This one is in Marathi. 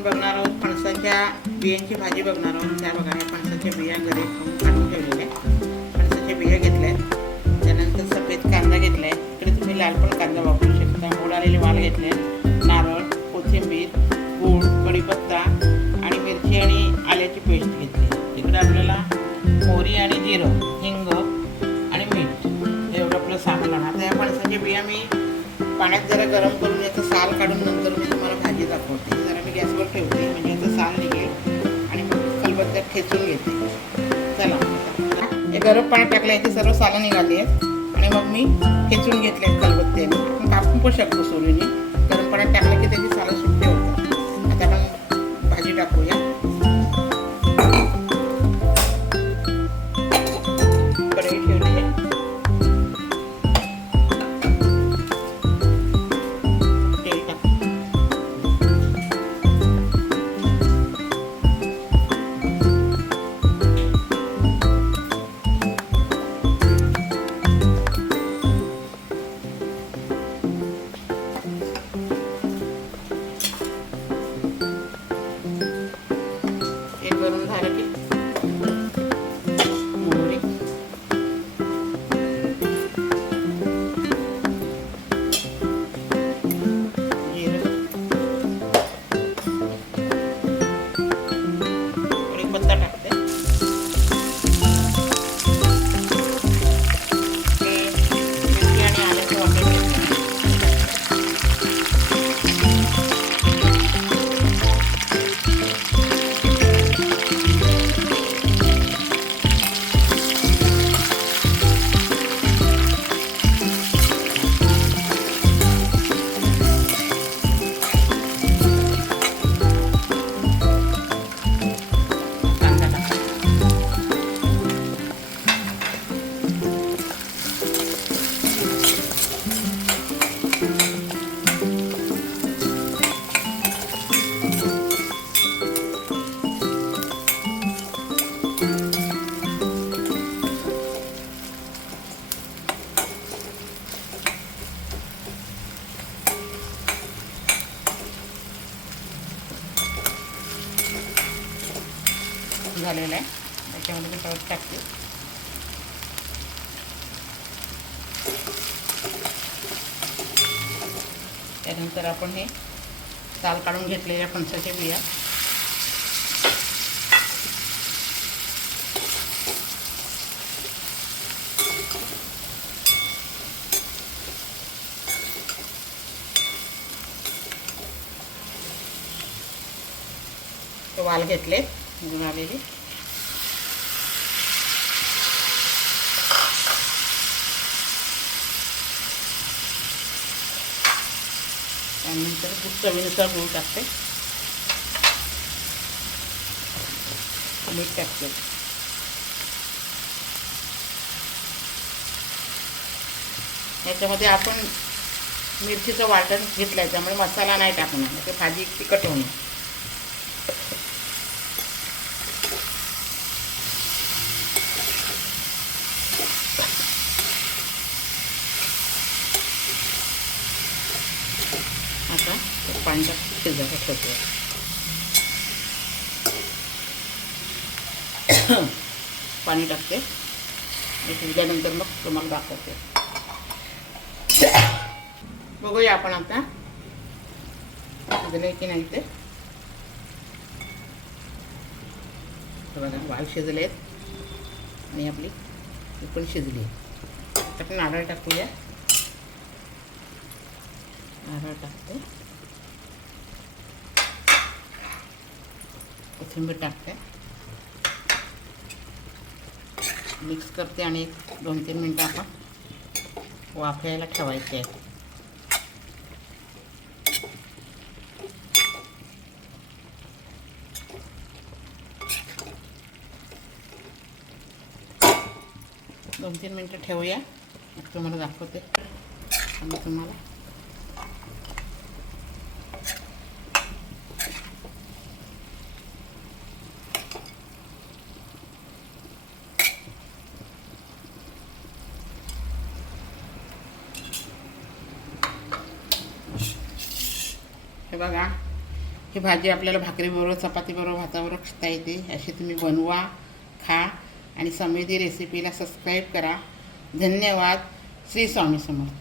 आपण बघणार आहोत फणसाच्या बियांची भाजी बघणार आहोत. त्या बघा, फणसाच्या बिया घरी काढून ठेवलेल्या आहेत. फणसाच्या बिया घेतल्या आहेत. त्यानंतर सफेद कांदा घेतला आहे. इकडे तुम्ही लाल पण कांदा वापरू शकता. मोड आलेले वाल घेतले, नारळ, कोथिंबीर, गूळ, कढीपत्ता आणि मिरची आणि आल्याची पेस्ट घेतली. इकडे आपल्याला मोहरी आणि जिरं, हिंग आणि मीठ एवढं आपलं सामान लागणार. आता या फणसाच्या बिया मी पाण्यात जरा गरम करून याचं साल काढून नंतर मी तुम्हाला भाजी दाखवते. जरा मी गॅसवर ठेवते म्हणजे याचं साल निघेल आणि मग खलबत्त्यात ठेचून घेते. चला, हे गरम पाण्यात टाकलं, याची सर्व सालं निघाली आहेत आणि मग मी ठेचून घेतले आहेत खलबत्त्याने. आपण कापून पण शकतो सुरीने. गरम पाण्यात टाकलं की त्याची सालं सुट्टे होतात. आता आपण भाजी टाकूया. कढई ठेवली आहे. गरम झालं की मोहरी, जिरं, कढीपत्ता टाकते. मिरची आणि आल्याचं वाटण घेतलं. झालेला आहे. त्याच्यामध्ये मी तवत टाकते. त्यानंतर आपण हे साल काढून घेतलेल्या फणसाच्या बिया वाल घेतले म्हणून आलेली. त्यानंतर चवीनुसार गूळ टाकते, मीठ टाकते. याच्यामध्ये आपण मिरचीचं वाटण घेतलं आहे त्यामुळे मसाला नाही टाकणार, ते भाजी तिखट होणार. आता पाणी टाकून शिजायला ठेवतो. पाणी टाकते आणि शिजल्यानंतर मग तुम्हाला दाखवते. बघूया आपण आता शिजले की नाही ते. बघा, वाल शिजले आहेत आणि आपली ही पण शिजली. आता नारळ टाकूया. नारळ टाकते, कोथिंबीर टाकते, मिक्स करते आणि 2-3 मिनटं आपण वाफायला ठेवायचे आहे. दोन 3 मिनटं ठेवूया. मग तुम्हाला दाखवते आणि तुम्हाला हे बघा ही भाजी आपल्याला भाकरीबरोबर चपातीबरोबर भाताबरोबर खाता येते. अशी तुम्ही बनवा, खा आणि समृद्धी रेसिपीला सबस्क्राईब करा. धन्यवाद. श्री स्वामी समर्थ.